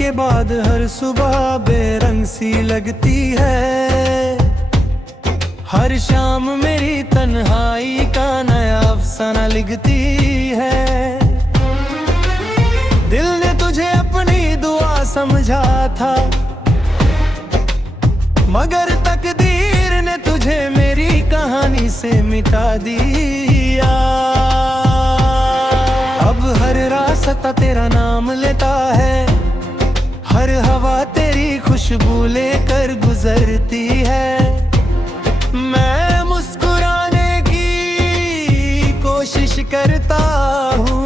के बाद हर सुबह बेरंग सी लगती है। हर शाम मेरी तन्हाई का नया अफसाना लिखती है। दिल ने तुझे अपनी दुआ समझा था, मगर तकदीर ने तुझे मेरी कहानी से मिटा दिया। अब हर रास्ता तेरा नाम लेता है, हर हवा तेरी खुशबू लेकर गुजरती है। मैं मुस्कुराने की कोशिश करता हूँ,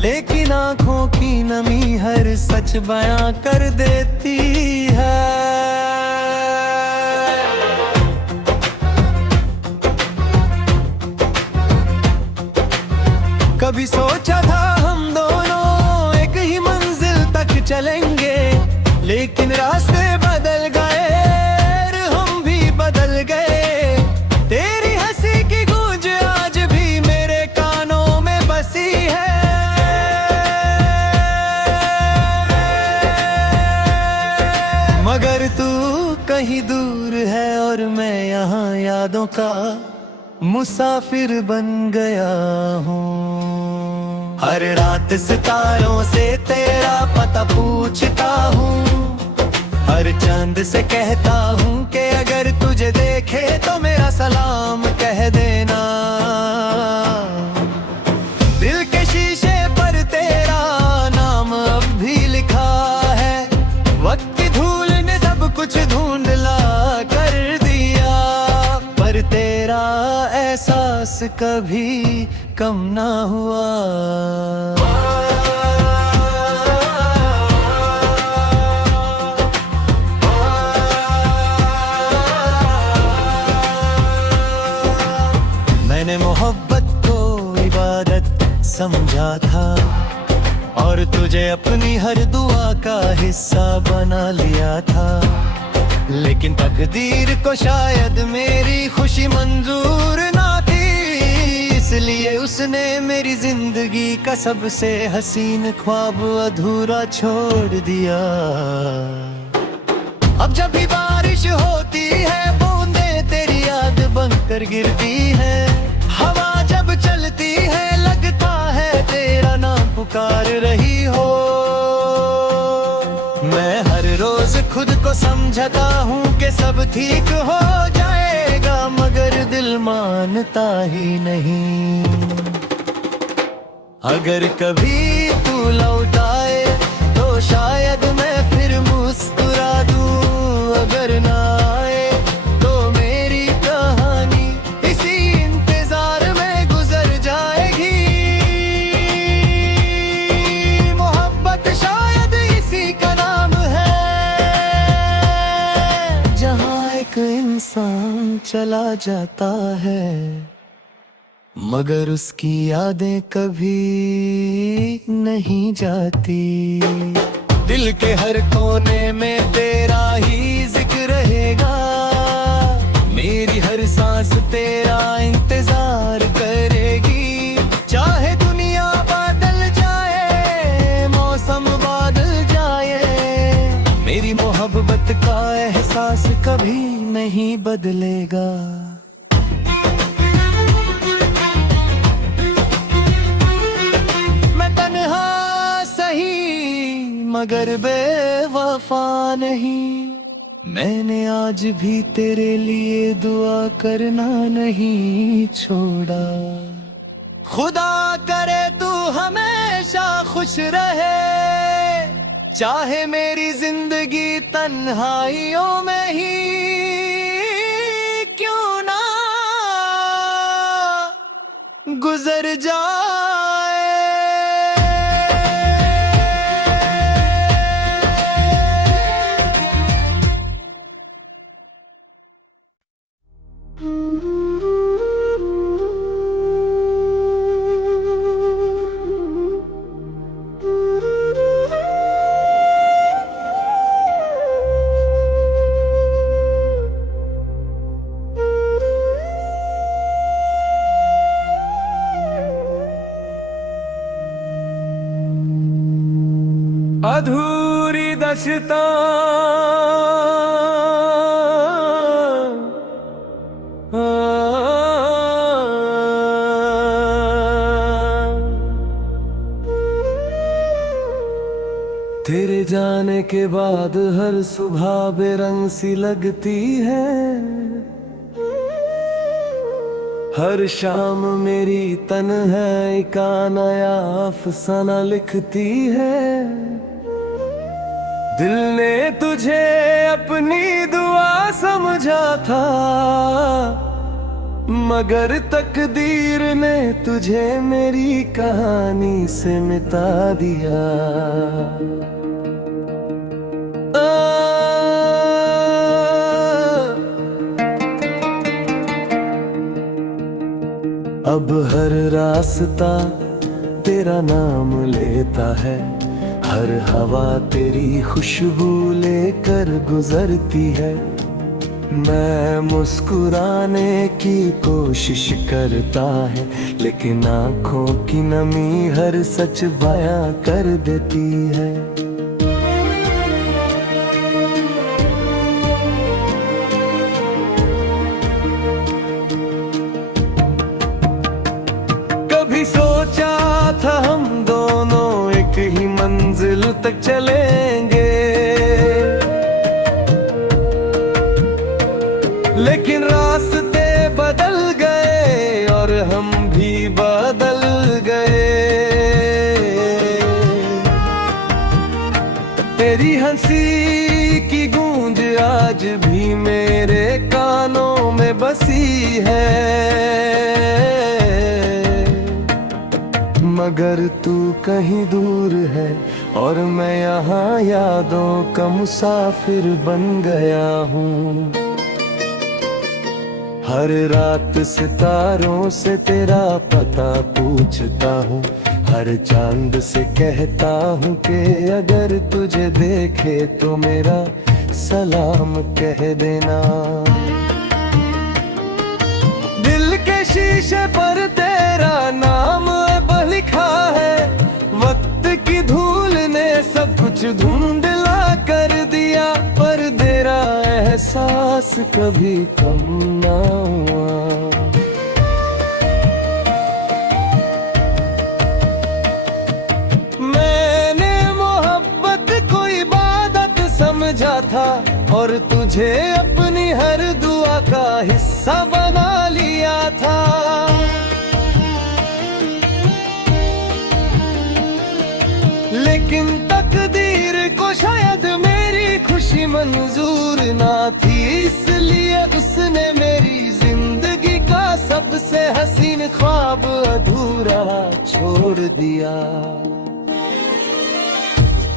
लेकिन आँखों की नमी हर सच बयां कर देती है। कभी सोचा था हम दोनों एक ही मंजिल तक चलेंगे, लेकिन रास्ते बदल गए, हम भी बदल गए। तेरी हंसी की गूंज आज भी मेरे कानों में बसी है। मगर तू कहीं दूर है और मैं यहाँ यादों का मुसाफिर बन गया हूँ। हर रात सितारों से तेरा पता पूछता हूँ, हर चांद से कहता हूँ कि अगर तुझे देखे तो मेरा सलाम कह देना। दिल के शीशे पर तेरा नाम अब भी लिखा है, वक्त की धूल ने सब कुछ धुंधला कर दिया, पर तेरा एहसास कभी कम ना हुआ। मैंने मोहब्बत को इबादत समझा था और तुझे अपनी हर दुआ का हिस्सा बना लिया था, लेकिन तकदीर को शायद मेरी खुशी मंजूर ना थी, इसलिए उसने मेरी जिंदगी का सबसे हसीन ख्वाब अधूरा छोड़ दिया। अब जब भी बारिश होती है बूंदे तेरी याद बनकर गिरती है, हवा जब चलती है लगता है तेरा नाम पुकार रही हो। मैं हर रोज खुद को समझता हूँ कि सब ठीक हो जाएगा, मगर दिल मानता ही नहीं। अगर कभी तू लौट आए तो शायद मैं फिर मुस्कुरा दूँ, अगर ना आए तो मेरी कहानी इसी इंतजार में गुजर जाएगी। मोहब्बत शायद इसी का नाम है, जहाँ एक इंसान चला जाता है मगर उसकी यादें कभी नहीं जाती। दिल के हर कोने में तेरा ही जिक्र रहेगा, मेरी हर सांस तेरा इंतजार करेगी। चाहे दुनिया बदल जाए, मौसम बदल जाए, मेरी मोहब्बत का एहसास कभी नहीं बदलेगा। मगर बेवफा नहीं, मैंने आज भी तेरे लिए दुआ करना नहीं छोड़ा। खुदा करे तू हमेशा खुश रहे, चाहे मेरी जिंदगी तन्हाइयों में ही क्यों ना गुजर जाए। अधूरी दास्तां। तेरे जाने के बाद हर सुबह बेरंग सी लगती है, हर शाम मेरी तन्हाई का नया अफसाना लिखती है। दिल ने तुझे अपनी दुआ समझा था, मगर तकदीर ने तुझे मेरी कहानी से मिटा दिया। अब हर रास्ता तेरा नाम लेता है, हर हवा तेरी खुशबू लेकर गुजरती है। मैं मुस्कुराने की कोशिश करता है, लेकिन आंखों की नमी हर सच बयां कर देती है। कभी सोचा था हम दोनों एक ही मंजिल तक चलेंगे, लेकिन रास्ते बदल गए और हम भी बदल गए। तेरी हंसी की गूंज आज भी मेरे कानों में बसी है, मगर तू कहीं दूर है और मैं यहाँ यादों का मुसाफिर बन गया हूँ। हर रात सितारों से तेरा पता पूछता हूँ, हर चांद से कहता हूँ कि अगर तुझे देखे तो मेरा सलाम कह देना। दिल के शीशे पर तेरा नाम अब लिखा है, वक्त की धूल ने सब कुछ धुंधला कर दिया, पर तेरा एहसास कभी कम ना हुआ। मैंने मोहब्बत को इबादत समझा था और तुझे अपनी हर दुआ का हिस्सा बना लिया था। लेकिन तकदीर को शायद मेरी खुशी मंजूर ना थी, इसलिए उसने मेरी जिंदगी का सबसे हसीन ख्वाब अधूरा छोड़ दिया।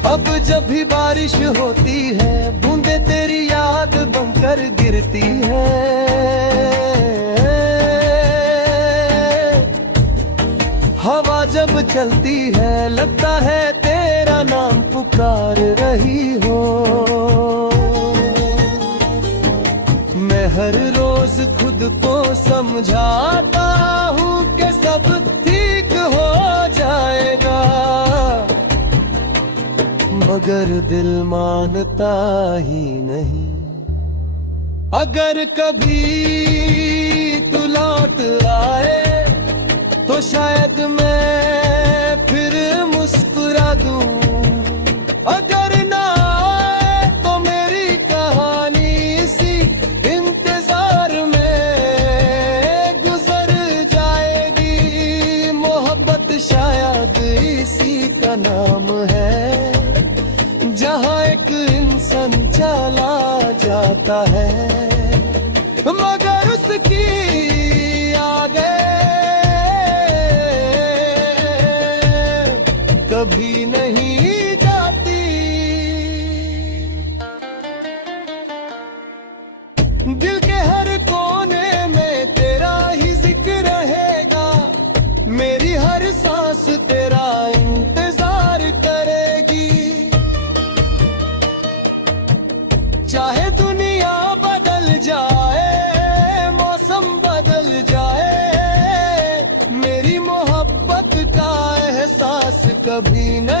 अब जब भी बारिश होती है बूंदे तेरी याद बनकर गिरती है, हवा जब चलती है लगता है तेरा नाम पुकार रही हो। मैं हर रोज खुद को समझाता हूँ कि सब ठीक हो जाएगा, मगर दिल मानता ही नहीं। अगर कभी तू लौट आए तो शायद मैं फिर मुस्कुरा दूं, अगर ना आए तो मेरी कहानी इसी इंतजार में गुजर जाएगी। मोहब्बत शायद इसी का नाम है, जहाँ एक इंसान चला जाता है मगर उसकी यादें कभी नहीं जाती। दिल के हर कोने में तेरा ही जिक्र रहेगा, मेरी हर सांस तेरा इंतजार करेगी। चाहे दुनिया बदल जाए, मौसम बदल जाए, मेरी मोहब्बत का एहसास कभी न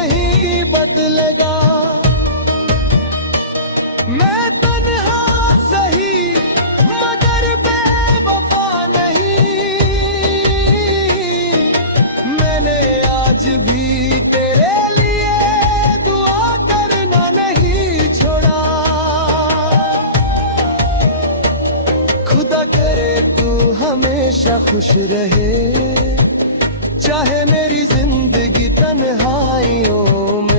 खुदा करे तू हमेशा खुश रहे, चाहे मेरी जिंदगी तन्हाइयों में